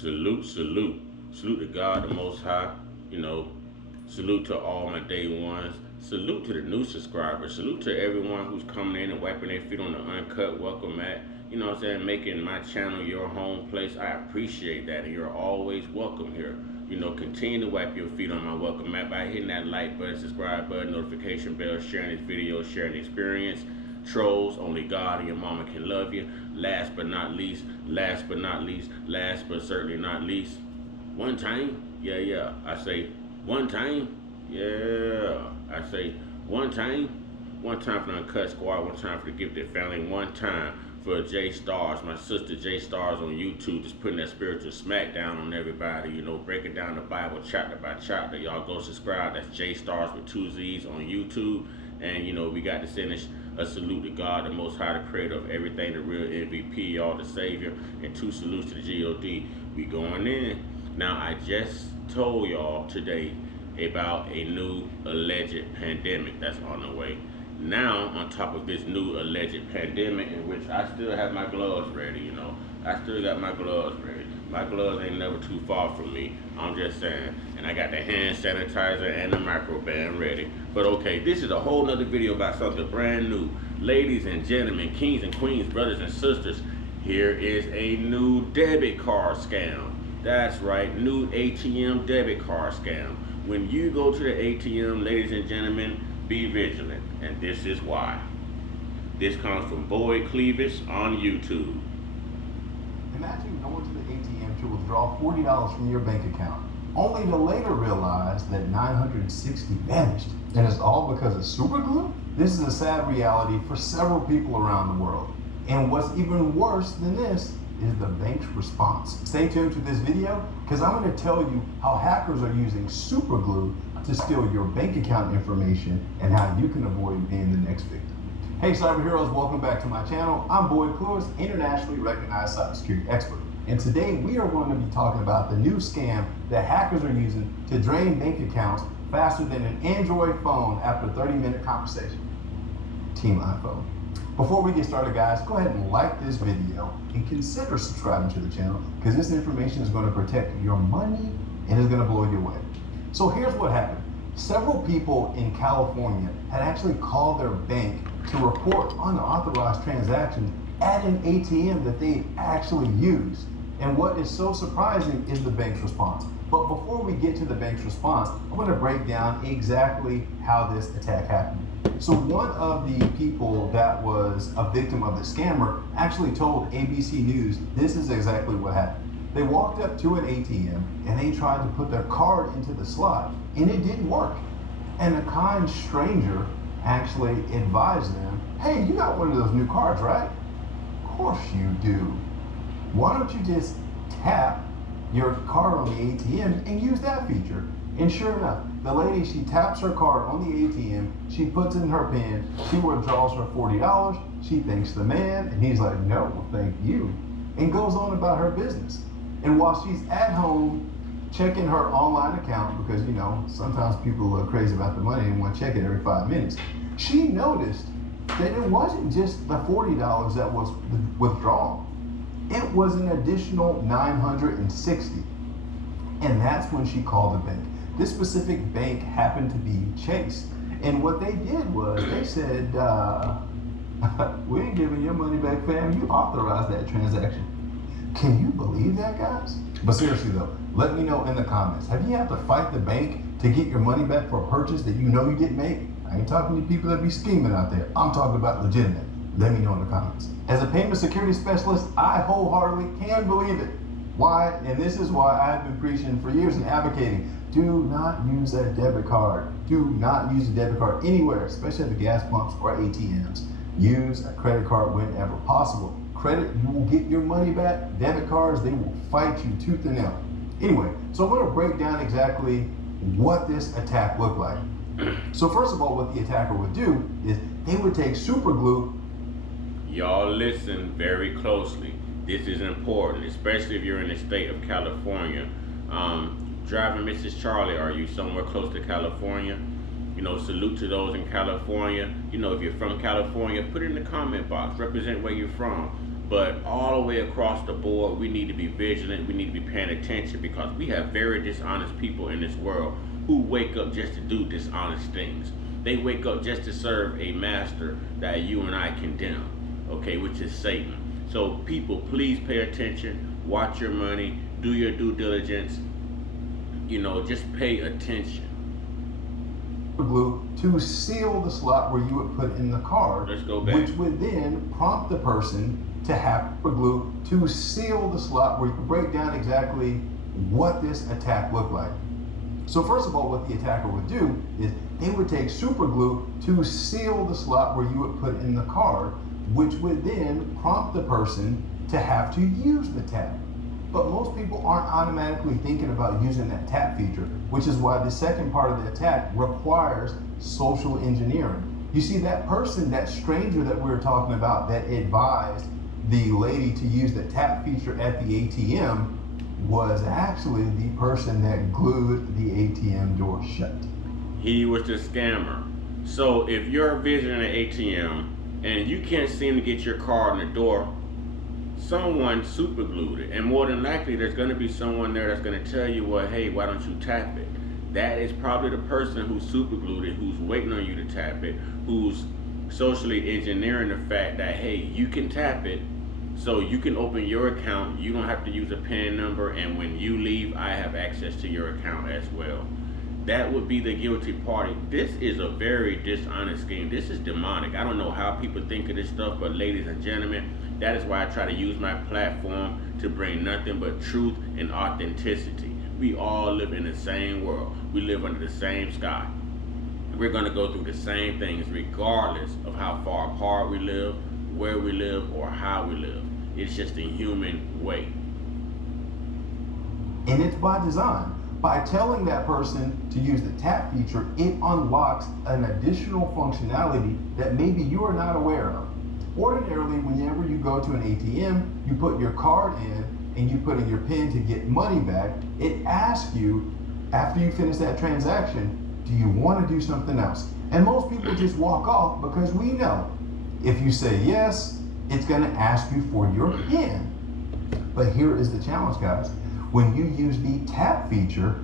Salute, salute. Salute to God the Most High. You know, salute to all my day ones. Salute to the new subscribers. Salute to everyone who's coming in and wiping their feet on the Uncut. Welcome at, you know what I'm saying, making my channel your home place. I appreciate that, and you're always welcome here. You know, continue to wipe your feet on my welcome mat by hitting that like button, subscribe button, notification bell, sharing this video, sharing the experience. Trolls, only God and your mama can love you. Last but not least, last but not least, last but certainly not least, one time, yeah. I say one time, yeah. I say one time for the Uncut Squad, one time for the Gifted Family, one time for J Stars, my sister J Stars on YouTube, just putting that spiritual smack down on everybody, you know, breaking down the Bible chapter by chapter. Y'all go subscribe. That's J Stars with two Z's on YouTube. And, you know, we got to send a salute to God, the Most High, the creator of everything, the real MVP, y'all, the Savior, and two salutes to the GOD. We going in. Now, I just told y'all today about a new alleged pandemic that's on the way. Now, on top of this new alleged pandemic, in which I still have my gloves ready, you know. I still got my gloves ready. My gloves ain't never too far from me. I'm just saying. And I got the hand sanitizer and the microban ready. But okay, this is a whole nother video about something brand new. Ladies and gentlemen, kings and queens, brothers and sisters, here is a new debit card scam. That's right, new ATM debit card scam. When you go to the ATM, ladies and gentlemen, be vigilant. And this is why. This comes from Boyd Cleavis on YouTube. Imagine going to the ATM to withdraw $40 from your bank account, only to later realize that $960 vanished. And it's all because of super glue? This is a sad reality for several people around the world. And what's even worse than this is the bank's response. Stay tuned to this video, because I'm going to tell you how hackers are using super glue to steal your bank account information and how you can avoid being the next victim. Hey cyber heroes, welcome back to my channel. I'm Boyd Cleavis, internationally recognized cybersecurity expert. And today we are going to be talking about the new scam that hackers are using to drain bank accounts faster than an Android phone after a 30-minute conversation. Team iPhone. Before we get started, guys, go ahead and like this video and consider subscribing to the channel, because this information is going to protect your money and is going to blow you away. So here's what happened. Several people in California had actually called their bank to report unauthorized transactions at an ATM that they actually used. And what is so surprising is the bank's response. But before we get to the bank's response, I'm going to break down exactly how this attack happened. So one of the people that was a victim of the scammer actually told ABC News this is exactly what happened. They walked up to an ATM and they tried to put their card into the slot, and it didn't work. And a kind stranger actually advised them, hey, you got one of those new cards, right? Of course you do. Why don't you just tap your card on the ATM and use that feature? And sure enough, the lady, she taps her card on the ATM, she puts in her PIN, she withdraws her $40, she thanks the man, and he's like, no, well, thank you, and goes on about her business. And while she's at home checking her online account, because you know, sometimes people are crazy about the money and want to check it every 5 minutes, she noticed that it wasn't just the $40 that was withdrawn. It was an additional $960. And that's when she called the bank. This specific bank happened to be Chase. And what they did was they said, we ain't giving your money back, fam. You authorized that transaction. Can you believe that, guys? But seriously though, let me know in the comments. Have you had to fight the bank to get your money back for a purchase that you know you didn't make? I ain't talking to people that be scheming out there. I'm talking about legitimate. Let me know in the comments. As a payment security specialist, I wholeheartedly can believe it. Why? And this is why I've been preaching for years and advocating. Do not use that debit card. Do not use a debit card anywhere, especially at the gas pumps or ATMs. Use a credit card whenever possible. Credit, you will get your money back. Debit cards, they will fight you tooth and nail. Anyway, so I'm going to break down exactly what this attack looked like. So first of all, what the attacker would do is they would take super glue. Y'all listen very closely. This is important, especially if you're in the state of California. Driving Mrs. Charlie, are you somewhere close to California? You know, salute to those in California. You know, if you're from California, put it in the comment box. Represent where you're from. But all the way across the board, we need to be vigilant. We need to be paying attention because we have very dishonest people in this world who wake up just to do dishonest things. They wake up just to serve a master that you and I condemn, okay, which is Satan. So, people, please pay attention, watch your money, do your due diligence, just pay attention. Glue to seal the slot where you would put in the card, Let's go back. which would then prompt the person to have glue to seal the slot where you break down exactly what this attack looked like. So first of all, what the attacker would do is they would take super glue to seal the slot where you would put in the card, which would then prompt the person to have to use the tap. But most people aren't automatically thinking about using that tap feature, which is why the second part of the attack requires social engineering. You see, that person, that stranger that we were talking about that advised the lady to use the tap feature at the ATM was actually the person that glued the ATM door shut. He was the scammer. So if you're visiting an ATM and you can't seem to get your card in the door, someone super glued it, and more than likely there's going to be someone there that's going to tell you, well, hey, why don't you tap it? That is probably the person who super glued it, who's waiting on you to tap it, who's socially engineering the fact that, hey, you can tap it so you can open your account, you don't have to use a PIN number, and when you leave, I have access to your account as well. That would be the guilty party. This is a very dishonest scheme. This is demonic. I don't know how people think of this stuff, but ladies and gentlemen, that is why I try to use my platform to bring nothing but truth and authenticity. We all live in the same world. We live under the same sky. We're going to go through the same things regardless of how far apart we live, where we live, or how we live. It's just a human way. And it's by design. By telling that person to use the tap feature, it unlocks an additional functionality that maybe you are not aware of. Ordinarily, whenever you go to an ATM, you put your card in and you put in your PIN to get money back. It asks you, after you finish that transaction, do you want to do something else? And most people just walk off because we know if you say yes, it's going to ask you for your PIN. But here is the challenge, guys. When you use the tap feature,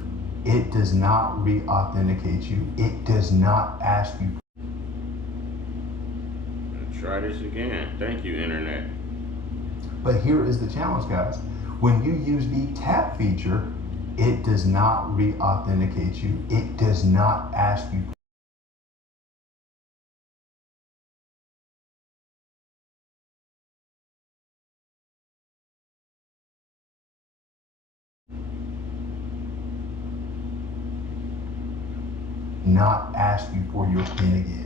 it does not re-authenticate you. It does not ask you. Try this again. Thank you, Internet. But here is the challenge, guys. When you use the tap feature, it does not re-authenticate you. It does not ask you. Not ask you for your PIN again.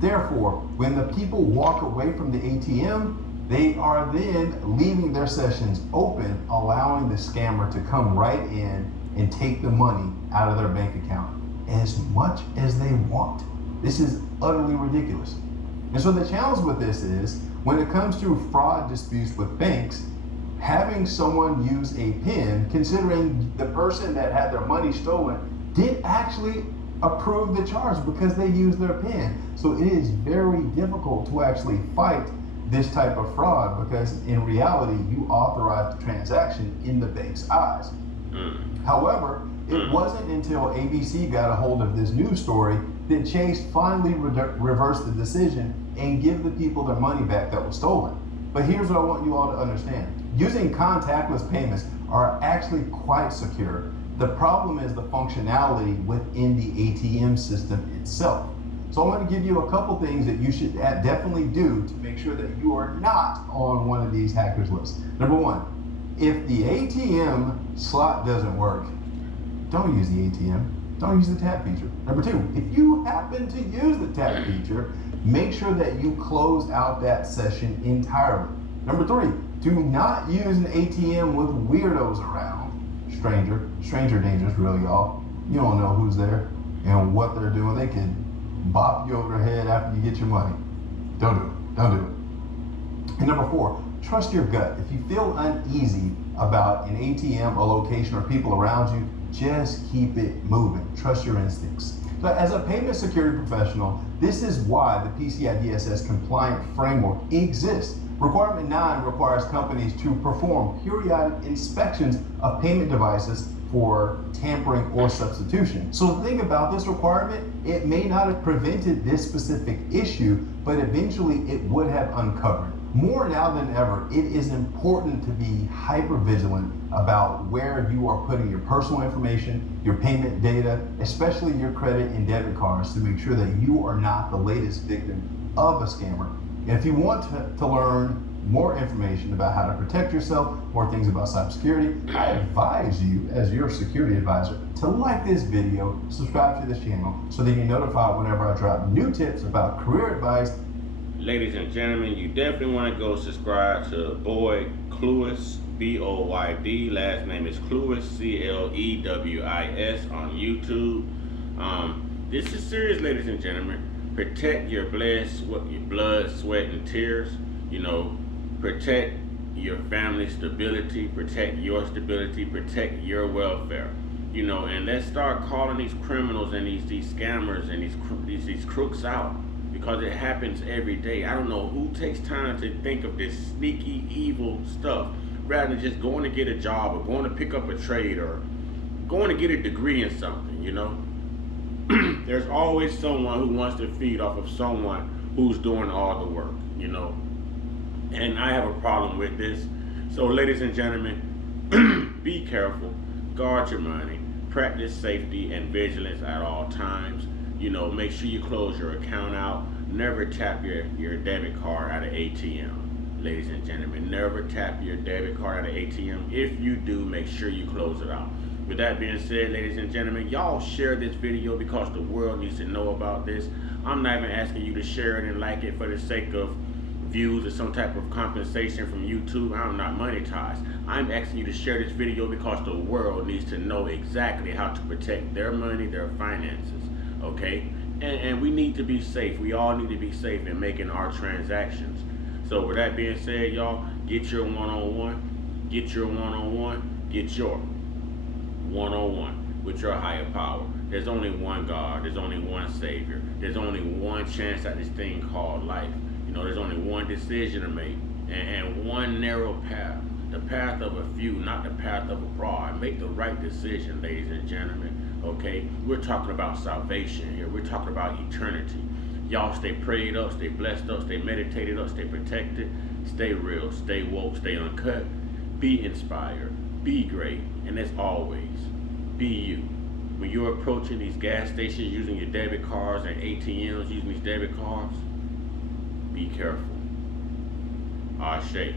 Therefore, when the people walk away from the ATM, they are then leaving their sessions open, allowing the scammer to come right in and take the money out of their bank account as much as they want. This is utterly ridiculous. And so the challenge with this is, when it comes to fraud disputes with banks, having someone use a PIN, considering the person that had their money stolen did actually approve the charge because they used their PIN. So it is very difficult to actually fight this type of fraud because in reality, you authorized the transaction in the bank's eyes. However, it wasn't until ABC got a hold of this news story that Chase finally reversed the decision and give the people their money back that was stolen. But here's what I want you all to understand. Using contactless payments are actually quite secure. The problem is the functionality within the ATM system itself. So I'm going to give you a couple things that you should definitely do to make sure that you are not on one of these hackers lists. Number one, if the ATM slot doesn't work, don't use the ATM. Don't use the tap feature. Number two, if you happen to use the tap feature, make sure that you close out that session entirely. Number three, do not use an ATM with weirdos around. Stranger dangerous, really, y'all. You don't know who's there and what they're doing. They could bop you over the head after you get your money. Don't do it. Don't do it. And number four, trust your gut. If you feel uneasy about an ATM, a location, or people around you, just keep it moving. Trust your instincts. So as a payment security professional, this is why the PCI DSS compliant framework exists. Requirement 9 requires companies to perform periodic inspections of payment devices for tampering or substitution. So the thing about this requirement, it may not have prevented this specific issue, but eventually it would have uncovered. More now than ever, it is important to be hyper vigilant about where you are putting your personal information, your payment data, especially your credit and debit cards, to make sure that you are not the latest victim of a scammer. And if you want to learn more information about how to protect yourself, more things about cybersecurity, I advise you, as your security advisor, to like this video, subscribe to this channel, so that you're notified whenever I drop new tips about career advice. Ladies and gentlemen, you definitely want to go subscribe to Boyd Clewis, B-O-Y-D. Last name is Clewis, C-L-E-W-I-S, on YouTube. This is serious, ladies and gentlemen. Protect your blood, sweat, and tears. You know, protect your family's stability, protect your stability, protect your welfare. You know, and let's start calling these criminals and these scammers and these crooks out, because it happens every day. I don't know who takes time to think of this sneaky, evil stuff rather than just going to get a job or going to pick up a trade or going to get a degree in something, you know. There's always someone who wants to feed off of someone who's doing all the work, you know. And I have a problem with this. So ladies and gentlemen, be careful, guard your money, practice safety and vigilance at all times. You know, make sure you close your account out. Never tap your debit card at an ATM. Ladies and gentlemen, never tap your debit card at an ATM. If you do, make sure you close it out. With that being said, ladies and gentlemen, y'all share this video because the world needs to know about this. I'm not even asking you to share it and like it for the sake of views or some type of compensation from YouTube. I'm not monetized. I'm asking you to share this video because the world needs to know exactly how to protect their money, their finances, okay? And we need to be safe. We all need to be safe in making our transactions. So with that being said, y'all, get your one-on-one, get your one-on-one, get your one-on-one with your higher power. There's only one God, there's only one Savior, there's only one chance at this thing called life. You know, there's only one decision to make and one narrow path, the path of a few, not the path of a broad. Make the right decision, ladies and gentlemen, okay? We're talking about salvation here. We're talking about eternity. Y'all stay prayed up, stay blessed up, stay meditated up, stay protected, stay real, stay woke, stay uncut, be inspired, be great, and as always, be you. When you're approaching these gas stations using your debit cards and ATMs using these debit cards, be careful. Ashe.